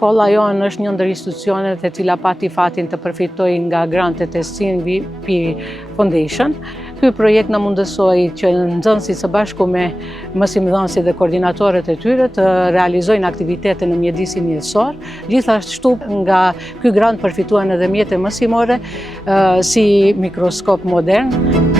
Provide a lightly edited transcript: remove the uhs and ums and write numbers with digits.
Shkolla jonë është një ndër institucionet e cila pati fatin të përfitoj nga grantet e CNVP Foundation. Ky projekt na mundësoi që nxënësit së bashku me mësimdhënësit dhe koordinatorët e tyre të realizojnë aktivitete në mjedisin mjedisor. Gjithashtu nga ky grant përfituan edhe mjete mësimore si mikroskop modern.